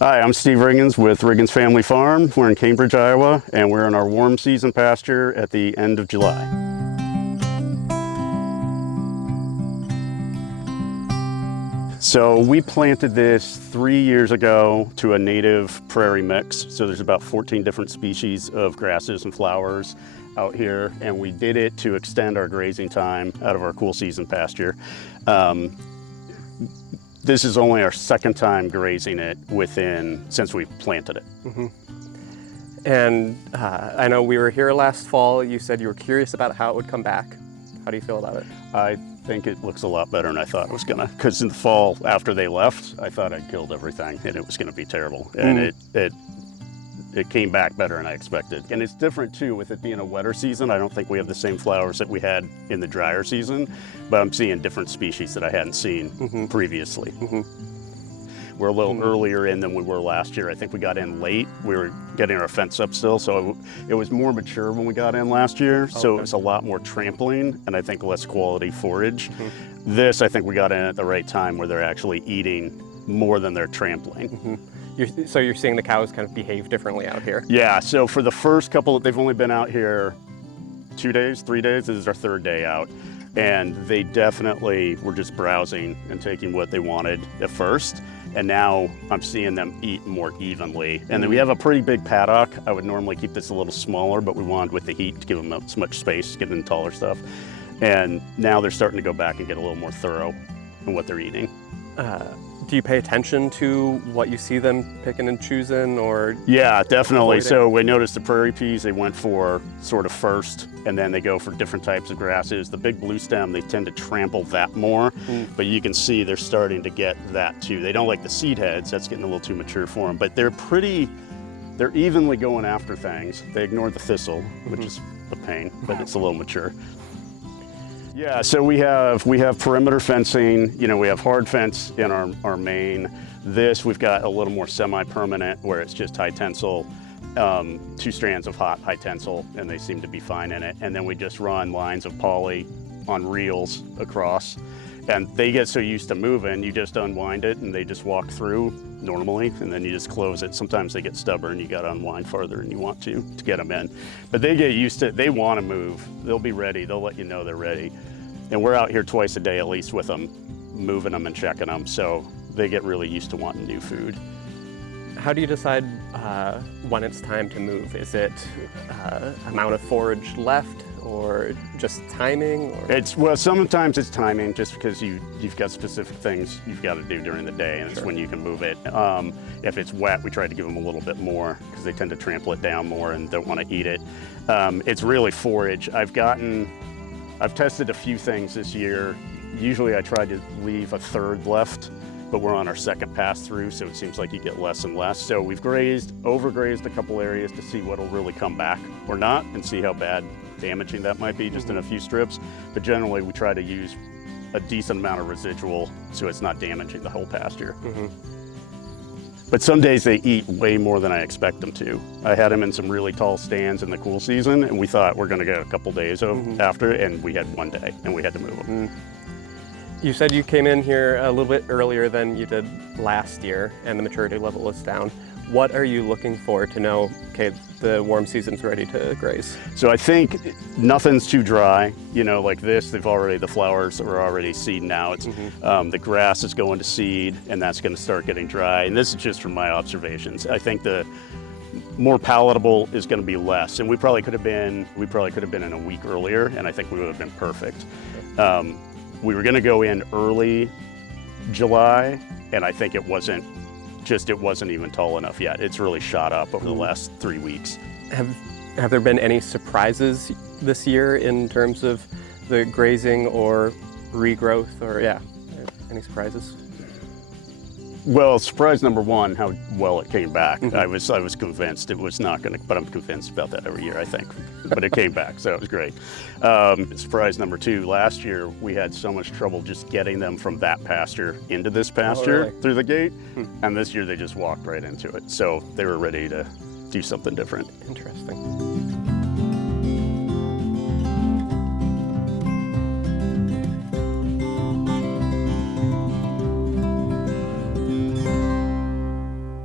Hi, I'm Steve Riggins with Riggins Family Farm. We're in Cambridge, Iowa, and we're in our warm season pasture at the end of July. So we planted this 3 years ago to a native prairie mix. So there's about 14 different species of grasses and flowers out here, and we did it to extend our grazing time out of our cool season pasture. This is only our second time grazing it since we planted it. Mm-hmm. And I know we were here last fall. You said you were curious about how it would come back. How do you feel about it? I think it looks a lot better than I thought it was gonna, because in the fall after they left, I thought I'd killed everything and it was gonna be terrible. And it came back better than I expected. And it's different too, with it being a wetter season. I don't think we have the same flowers that we had in the drier season, but I'm seeing different species that I hadn't seen previously. We're a little earlier in than we were last year. I think we got in late. We were getting our fence up still, so it was more mature when we got in last year, so it was a lot more trampling and I think less quality forage. This, I think we got in at the right time where they're actually eating more than they're trampling. So you're seeing the cows kind of behave differently out here? Yeah, so for the first couple, they've only been out here 2 days, 3 days. This is our third day out. And they definitely were just browsing and taking what they wanted at first. And now I'm seeing them eat more evenly. And then we have a pretty big paddock. I would normally keep this a little smaller, but we wanted with the heat to give them as much space, get into taller stuff. And now they're starting to go back and get a little more thorough in what they're eating. Do you pay attention to what you see them picking and choosing, or? Yeah, definitely. So we noticed the prairie peas, they went for sort of first, and then they go for different types of grasses. The big blue stem, they tend to trample that more, but you can see they're starting to get that too. They don't like the seed heads, that's getting a little too mature for them, but they're evenly going after things. They ignore the thistle, which is a pain, but it's a little mature. Yeah, so we have perimeter fencing. You know, we have hard fence in our main. This, we've got a little more semi-permanent where it's just high tensile, 2 strands of high tensile, and they seem to be fine in it. And then we just run lines of poly on reels across. And they get so used to moving, you just unwind it and they just walk through normally, and then you just close it. Sometimes they get stubborn, you gotta unwind farther than you want to get them in. But they get used to it, they wanna move. They'll be ready, they'll let you know they're ready. And we're out here twice a day at least with them, moving them and checking them, so they get really used to wanting new food. How do you decide when it's time to move? Is it amount of forage left, or just timing? Or? Well, sometimes it's timing, just because you've got specific things you've got to do during the day, and it's when you can move it. If it's wet, we try to give them a little bit more because they tend to trample it down more and don't want to eat it. It's really forage. I've tested a few things this year. Usually I try to leave a third left, but we're on our second pass through, so it seems like you get less and less. So we've overgrazed a couple areas to see what'll really come back or not, and see how bad damaging that might be just in a few strips. But generally we try to use a decent amount of residual so it's not damaging the whole pasture. But some days they eat way more than I expect them to. I had them in some really tall stands in the cool season, and we thought we're gonna get a couple days after, and we had 1 day and we had to move them. You said you came in here a little bit earlier than you did last year and the maturity level is down. What are you looking for to know, okay, the warm season's ready to graze? So I think nothing's too dry. You know, like this, the flowers are already seeding out. The grass is going to seed, and that's gonna start getting dry. And this is just from my observations. I think the more palatable is gonna be less. And we probably could have been in a week earlier, and I think we would have been perfect. We were gonna go in early July, and I think it wasn't even tall enough yet. It's really shot up over the last 3 weeks. Have there been any surprises this year in terms of the grazing or regrowth, or any surprises? Well, surprise number one, how well it came back. I was convinced it was not gonna, but I'm convinced about that every year, I think. But it came back, so it was great. Surprise number two, last year we had so much trouble just getting them from that pasture into this pasture through the gate. And this year they just walked right into it. So they were ready to do something different. Interesting.